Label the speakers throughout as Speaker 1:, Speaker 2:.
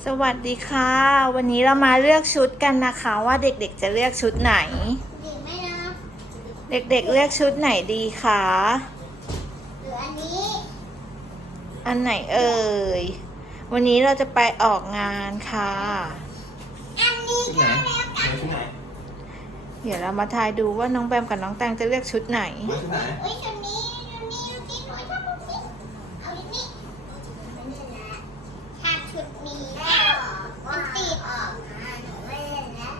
Speaker 1: สวัสดีค่ะ วันนี้เรามาเลือกชุดกันนะคะว่าเด็กๆจะเลือกชุดไหน
Speaker 2: ดีไหมนะ
Speaker 1: เด็กๆเลือกชุดไหนดีคะ
Speaker 2: หรืออันนี้
Speaker 1: อันไหนเอ่ย วันนี้เราจะไปออกงานค่ะ
Speaker 2: อันนี้
Speaker 3: ชุดไหน
Speaker 2: ก็แล้วกัน
Speaker 3: ชุดไหน
Speaker 1: เดี๋ยวเรามาทายดูว่าน้องแบมกับน้องแตงจะเลือกชุดไหน
Speaker 3: ชุดไหน
Speaker 2: เอ้ยชุดนี้หนูชอบชุดนี้เอาชุดนี้ไม่เล่นแล้วถ้าชุดนี้ก็มันติดออกนะหนูไม่เล่นแล้ว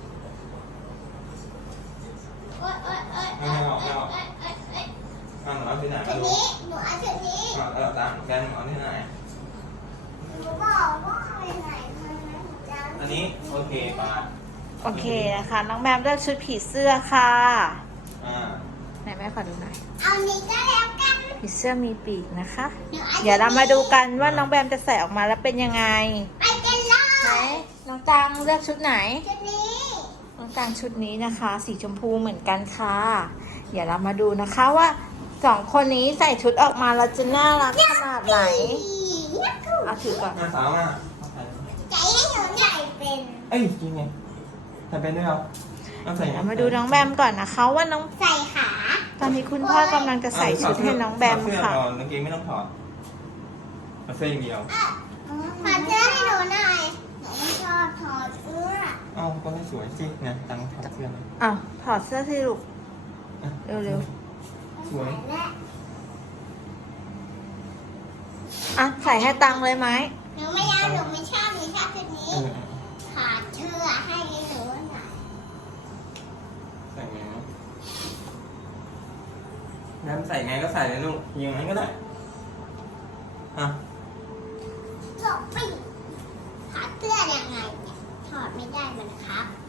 Speaker 2: โอ๊ยโอ๊ยโอ๊ยโอ๊ยโอ๊ยโอ๊ยโอ๊ยโอ๊ย
Speaker 3: เอาหนูเอาชุดไหน
Speaker 2: ชุ
Speaker 3: มา
Speaker 2: ด
Speaker 3: ดู
Speaker 2: นี้หนูเอาชุดนี้
Speaker 3: เอาตามแกนเอาที่ไหน
Speaker 2: หนูบอกว่าไปไหนมานะหนูจะ
Speaker 3: อันนี้โอเคปะ
Speaker 1: โอเคนะคะ น้องแบมเลือกชุดผีเสื้อค่ะ
Speaker 3: อ่า
Speaker 1: ไหนแม่ขอดูหน่อย
Speaker 2: เอานี้ก็แล้วกัน
Speaker 1: ผีเสื้อมีปีกนะคะ
Speaker 2: หนูเอา
Speaker 1: เดี๋ยวเรามาดูกันว่าน้องแบมจะใส่ออกมาแล้วเป็นยังไง
Speaker 2: ไปกันเล
Speaker 1: ไหน
Speaker 2: ย
Speaker 1: น้องตังเลือกชุดไหน
Speaker 2: ชุดนี้
Speaker 1: น้องตังชุดนี้นะคะ สีชมพูเหมือนกันค่ะ เดี๋ยวเรามาดูนะคะว่าสองคนนี้ใส่ชุดออกมาแล้วจะน่ารักขนาดไหนเอาถือก่อน
Speaker 3: งานสาวอ่ะ
Speaker 2: ใจให้หนูใส่เป็น
Speaker 3: เอ้ยจริงไงทำเป็นด้วยเหรอเอาใส่
Speaker 1: เดี๋ยวมาดูน้องแบมก่อนนะคะว่าน้อง
Speaker 2: ใส่ขา
Speaker 1: ตอนนี้คุณพ่อกำลังจะใส่ชุดให้น้องแบมค่ะ
Speaker 3: ถอดเสื้อก่อนกางเกงไม่ต้องถอดเอาเสื้ออย่างเดียว
Speaker 2: ถอดเสื้อให้หนูหน่อยหนูไม่ชอบถอดเสื้อ
Speaker 3: เอ้าก็ไม่สวยสิไงตังถอดเสื้อเลย
Speaker 1: อ้าวถอดเสื้อสิลูก
Speaker 3: อ่ะ
Speaker 1: เร็ว
Speaker 3: สวย
Speaker 2: และ
Speaker 1: อ่ะใส่ให้ตังเลยไหม
Speaker 2: หนูไม่เอาหนูไม่ชอบหนูชอบชุดนี้
Speaker 3: เออ
Speaker 2: ถอดเสื้อให้หนูหน่อย
Speaker 3: ใส่ไงวะแบมใส่ไงก็ใส่เลยลูกยังไงก็ได้อ่ะ
Speaker 2: จบไปถอดเสื้อยังไงเนี่ยถอดไม่ได้มันครับ